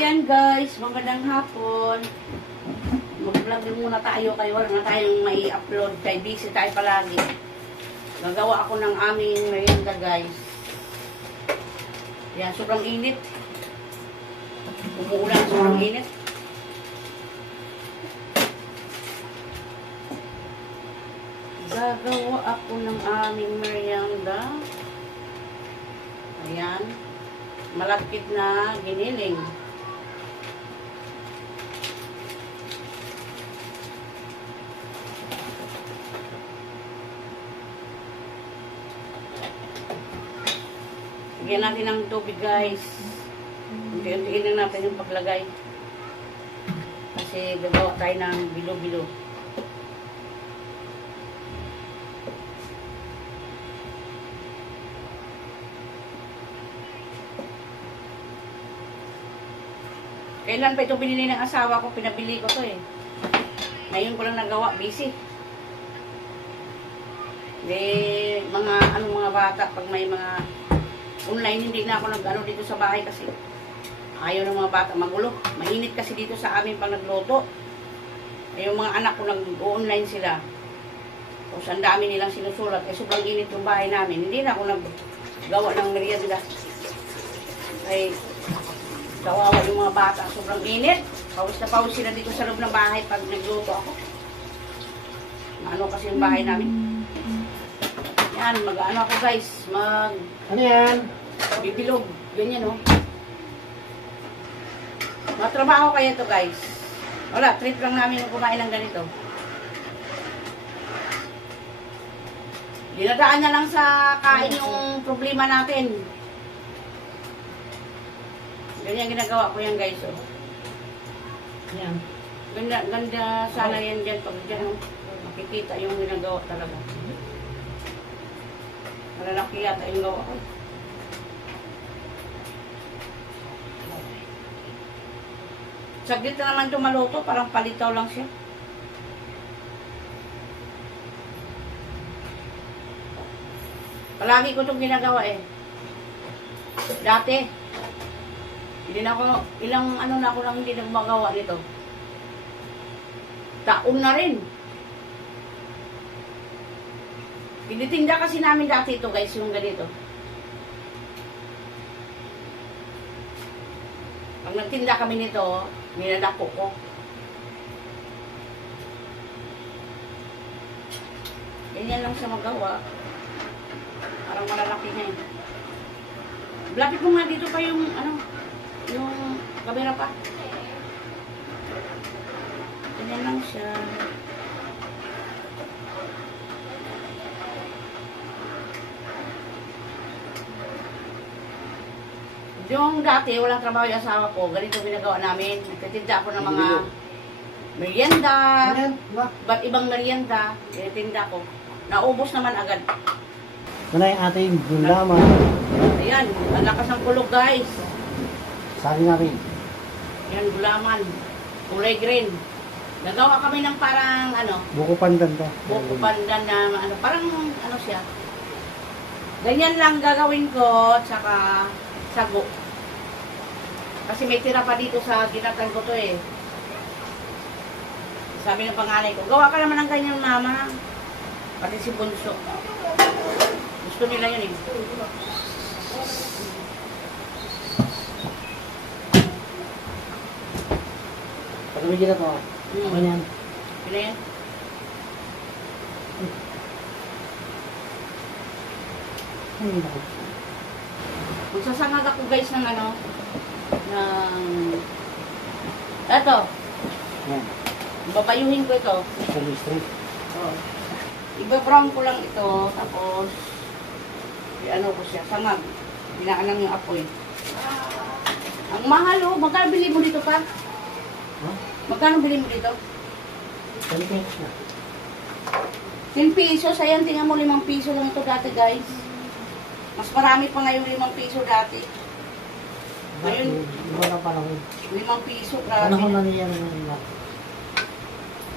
Ayan guys, magandang hapon. Mag-vlog din muna tayo kaya wala na tayong may upload kay busy tayo palagi. Gagawa ako ng aming merienda guys. Yan, sobrang init. Umuulan, sobrang init. Gagawa ako ng aming merienda. Ayan. Malapit na giniling. Lagyan natin ng tubig guys. Unti-untiin lang natin yung paglagay. Kasi gagawa tayo ng bilo-bilo. Kailan pa ito binili ng asawa ko? Pinabili ko to eh. Ngayon ko lang nagawa, busy. Mga bata, pag may mga online, hindi na ako nag-ano dito sa bahay kasi ayaw ng mga bata magulo. Mainit kasi dito sa amin pag nagluto. Yung mga anak ko nag-online sila. Tapos ang dami nilang sinusulat. Eh sobrang init yung bahay namin. Hindi na ako naggawa ng merienda. Ay, kawawa yung mga bata. Sobrang init. Pawis na pawis sila dito sa loob ng bahay pag nagluto ako. Ano kasi yung bahay namin. Yan, mag-ano ako guys. Ano yan? Bibilog. Ganyan, oh. Matrabaho kaya to guys. Wala, trip lang namin kumain ng ganito. Dinadaan na lang sa kain yung problema natin. Ganyan ginagawa ko yan guys, oh. Yan. Ganda sana yan dyan. Pag dyan, oh, makikita yung ginagawa talaga. Malalaki yata yung gawa ko. Saglit na naman ito maluto, parang palitaw lang siya. Palagi ko itong ginagawa eh. Dati, hindi na ako, ilang ano na ako lang hindi nagmagawa nito. Taon na rin. Tinitinda kasi namin dati ito guys, yung ganito. Pag nagtinda kami nito, ninadako ko. Ganyan lang siya magawa. Parang malalaki na eh. Lapit mo nga dito pa yung, ano, yung kamera pa. Ganyan lang siya. Yung dati, walang trabaho yung asawa ko, ganito ginagawa namin. Nagtitinda ako ng mga merienda, ba't ibang merienda, tinitinda ko. Naubos naman agad. Ano yung ating gulaman? Ayan, ang lakas ng kulog guys. Sabi namin. Yan, gulaman. Kulay green. Nagawa kami ng parang, ano, Buko pandan to. buko pandan na, ano, parang, ano siya. Ganyan lang gagawin ko, tsaka sago. Kasi may tira pa dito sa ginatan ko to eh. Sabi ng panganay ko, gawa ka naman ng ganyan mama. Pati si Bunso. Gusto nila yun eh. Pag-umigil na to. Ano yan? Pila yan? Magsasangag ako guys ng ano, ng, eto, Yan. babayuhin ko ito. Sa street. Oh. Iba-brown ko lang ito, tapos, ano ko siya, sangag. Binaanan yung apoy. Ang mahal oh, magkano bili mo dito pa? Huh? Magkano bili mo dito? 10 pesos na. 10 pesos, ayan, tingnan mo 5 piso lang ito dati guys. Mas marami pa ngayon 5 piso dati. Ngayon, Iba na panahon. 5 piso, grabe. Panahon na niya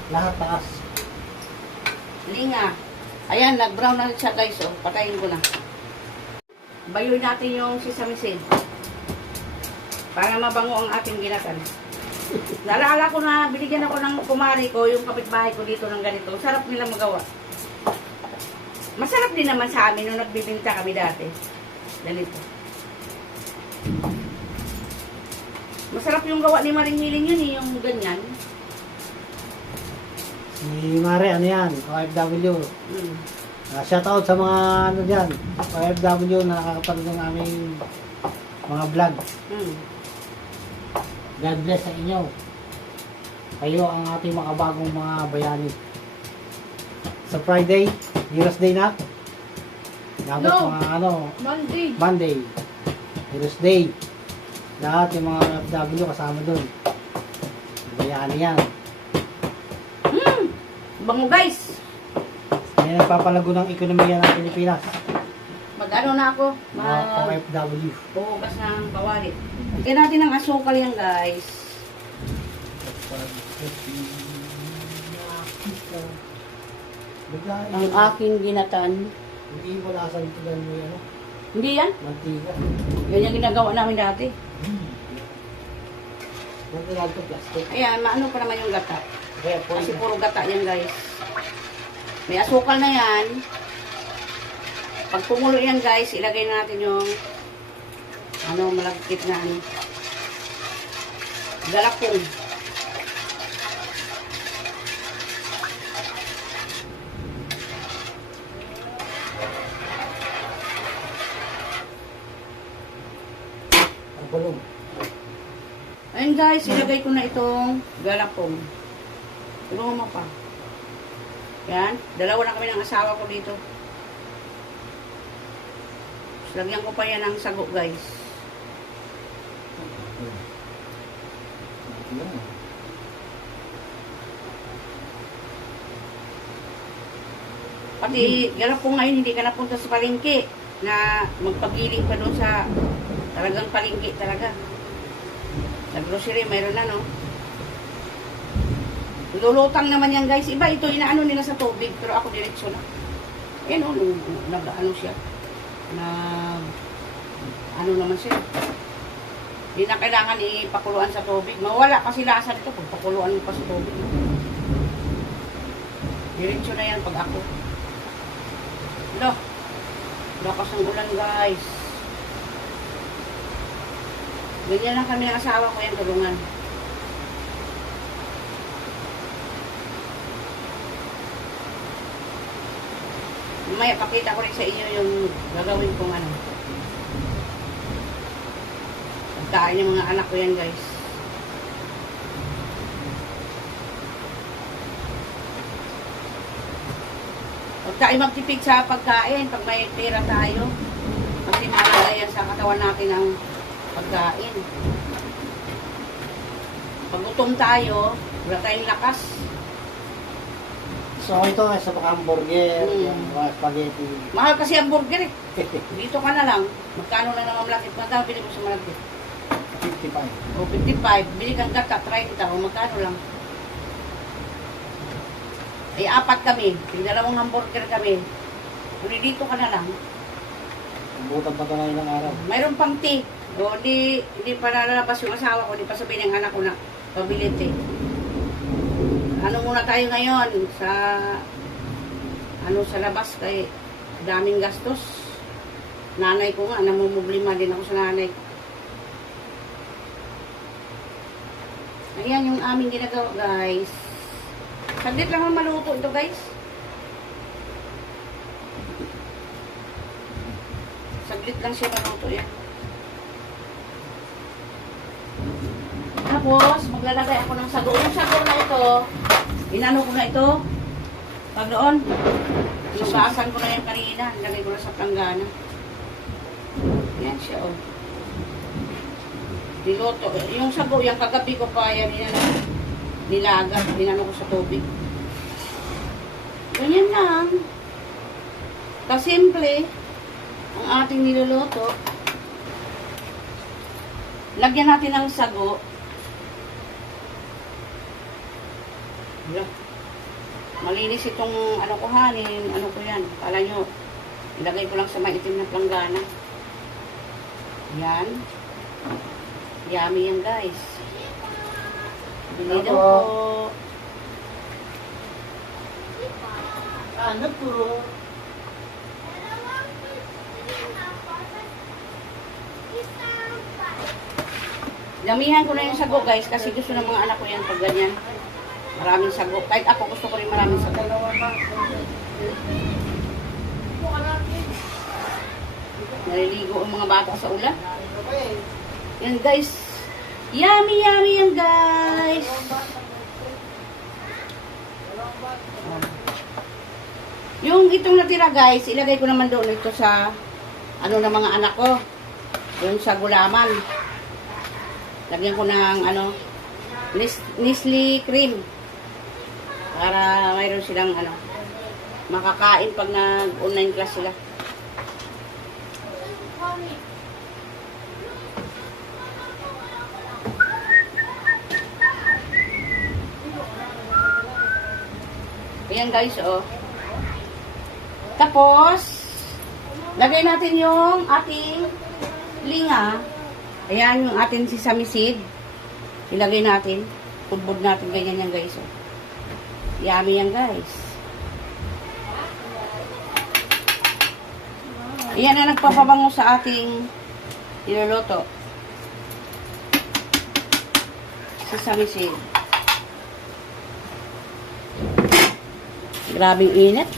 lahat taas. Linga. Ayan, nag-brown na siya guys, oh. Patayin ko na. Bayuin natin yung sesame seed. Para mabango ang ating ginatan. Naalala ko na binigyan ako ng kumari ko, yung kapitbahay ko dito ng ganito. Sarap nila magawa. Masarap din naman sa amin nung nagbibinta kami dati. Ganito. Masarap yung gawa ni Maring Hiling yun yung ganyan. Si Mare, ano yan? OFW. Mm. Shoutout sa mga ano dyan, OFW na nakakapanood ng aming mga vlog. Mm. God bless sa inyo. Kayo ang ating mga bagong mga bayani. Sa Friday, Heroes Day na. Dapat No. mga ano, Monday. Monday, Heroes Day. Lahat yung mga OFW kasama dun. Bayani yan. Bango guys. Yan ang papalago ng ekonomiya ng Pilipinas. Mag-ano na ako? Mga OFW. Bukas ng bawali. Lagyan natin ng asukal yan guys. Ang aking ginatan. Hindi wala sa ito lang may ano, Hindi yan. mantika. Ganyan ginagawa namin dati. Mantika ito plastic. Ayan, maano pa naman yung gata. Kaya po, Kasi puro gata yan guys. May asukal na yan. Pag pumulo yan guys, ilagay na natin yung ano, malagkit na ano. Galapong. ang bulong. Ayun guys, ilagay ko na itong galapong. Tulungan mo pa. Yan. Dalawa na kami ng asawa ko dito. Lagyan ko pa yan ng sago guys. Pati galapong ngayon hindi ka napunta sa palengke na magpagiling ka doon sa talagang palengke talaga. Sa grocery mayroon na no. Lulutang naman yan guys. Iba ito inaano nila sa tubig pero ako diretso na. Eh no, nag-ano siya. Na ano naman siya. Hindi na kailangan ipakuluan sa tubig. Mawala kasi lasa dito pag pakuluan mo pa sa tubig. Diretso na yan pag ako. Lo, lakas ng ulan guys. Ganyan lang kami ng asawa ko yung tulungan. Mamaya pakita ko rin sa inyo yung gagawin kong ano. Pagkain ng mga anak ko yan guys. Huwag tayo magtipid sa pagkain pag may pera tayo. Kasi mahalaga yan sa katawan natin ang pagkain. Pag gutom tayo, wala tayong lakas. So ito sa mga hamburger, Mm. yung mga spaghetti. Mahal kasi ang burger eh. Dito ka na lang. Magkano na naman malakit? Magkano bili mo sa malakit? 55. O 55. Bili kang gata, 30. O magkano lang? Ay, 4 kami. Dalawang hamburger kami. Kung dito ka na lang. Butan pa ito na ilang araw. Mayroon pang tea. O, di pa nalalabas yung asawa ko. Di pa sabihin ng anak ko na pabili tea. Ano muna tayo ngayon sa sa labas kay daming gastos. Nanay ko nga, namumublima din ako sa nanay ko. Ayan yung aming ginagawa guys. Saglit lang ang maluto ito guys. Saglit lang siya maluto yan. Tapos, maglalagay ako ng sago. Yung sago na ito, inano ko na ito. Pag doon, nabaasan ko na yan kanina. Nilagay ko na sa planggana. Yan siya, oh. Niluto. Yung sago, yung kagabi ko pa yan, nilaga. Inano ko sa tubig. Ganyan lang. Kasimple ang ating niluluto. Lagyan natin ng sago. Yan. Malinis itong ano ko hanin, ano ko yan. Kala nyo, ilagay ko lang sa maitim na planggana. Yan. Yummy yan guys. Bili daw Opo. po. Ano po? Damihan ko na yung sago guys kasi gusto ng mga anak ko yan pag ganyan. Maraming sago. Kahit ako gusto ko rin maraming sago. Naliligo ang mga bata sa ulan. Yan guys. Yummy, yummy yan guys. Yung itong natira guys, ilagay ko naman doon ito sa ano ng mga anak ko. Doon sa gulaman. Lagyan ko ng ano, Nestle cream. Para mayroon silang ano, makakain pag nag-online class sila. Ayan guys, oh. Tapos, lagay natin yung ating linga. Ayan yung ating sesame seed. Ilagay natin. Pudbud natin ganyan yan guys, oh. Yummy yan guys. Ayan na nagpapabango sa ating niluluto. Sesame seed. Grabing init.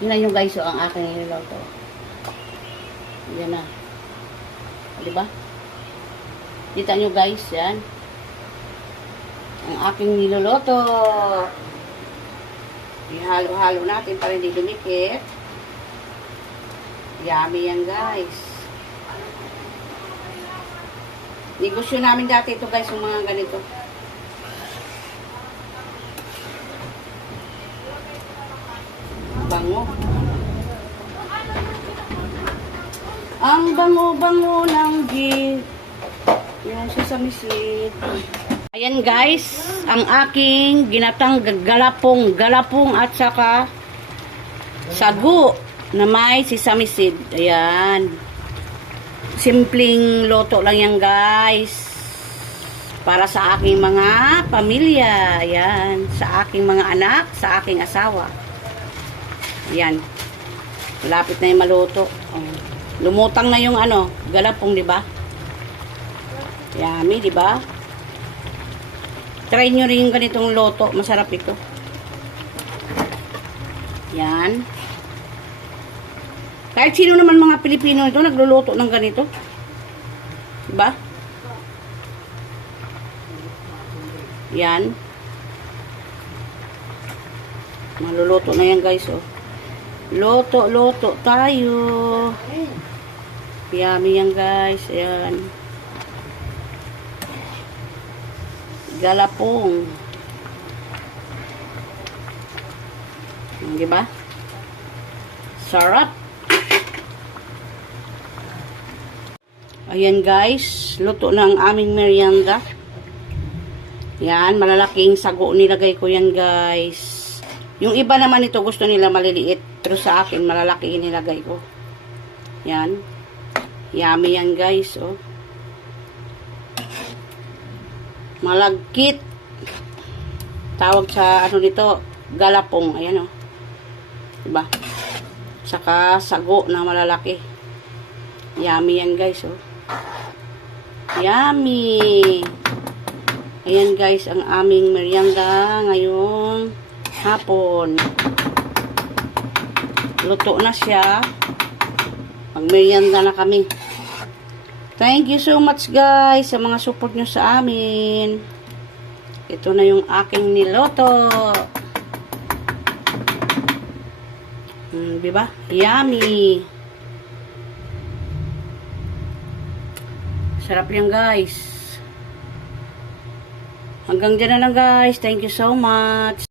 Yun na yung guys, oh, ang aking niluluto. Yan na. Diba? Kita nyo guys, yan. Ang aking niluluto. Ihalo-halo natin para hindi dumikit. Yummy yan guys. Negosyo namin dati ito guys, yung mga ganito. Bango. Ang bango-bango ng git. Yan, sesame seed. Ayan guys, ang aking ginatang galapong at saka sagu na may sesame seed. Ayan. Simpleng loto lang yan guys. Para sa aking mga pamilya. Ayan. Sa aking mga anak, sa aking asawa. Ayan. Malapit na yung maluto. Oh. Lumutang na yung ano, galapong, di ba? Yummy, di ba? Try nyo rin yung ganitong loto. Masarap ito. Yan. Kahit sino naman mga Pilipino ito, nagluluto ng ganito. Di ba? Yan. Maluluto na yan guys, oh. Loto tayo. Yummy yan guys. Ayan. Galapong. Diba? Sarap. Ayan guys. Luto na ang aming merienda. Yan. Malalaking sago nilagay ko yan guys. Yung iba naman ito gusto nila maliliit. Pero sa akin malalaki inilagay ko. Yan. Yummy yan guys. Oh. Malagkit. Tawag sa ano nito, galapong. Ayan oh. Diba? Saka sago na malalaki. Yummy yan guys oh. Yummy. Ayan guys ang aming merienda ngayong hapon. Luto na siya. Mag-merienda na kami. Thank you so much guys sa mga support nyo sa amin. Ito na yung aking niloto. Diba? Yummy. Sarap yan guys. Hanggang dyan na lang guys. Thank you so much.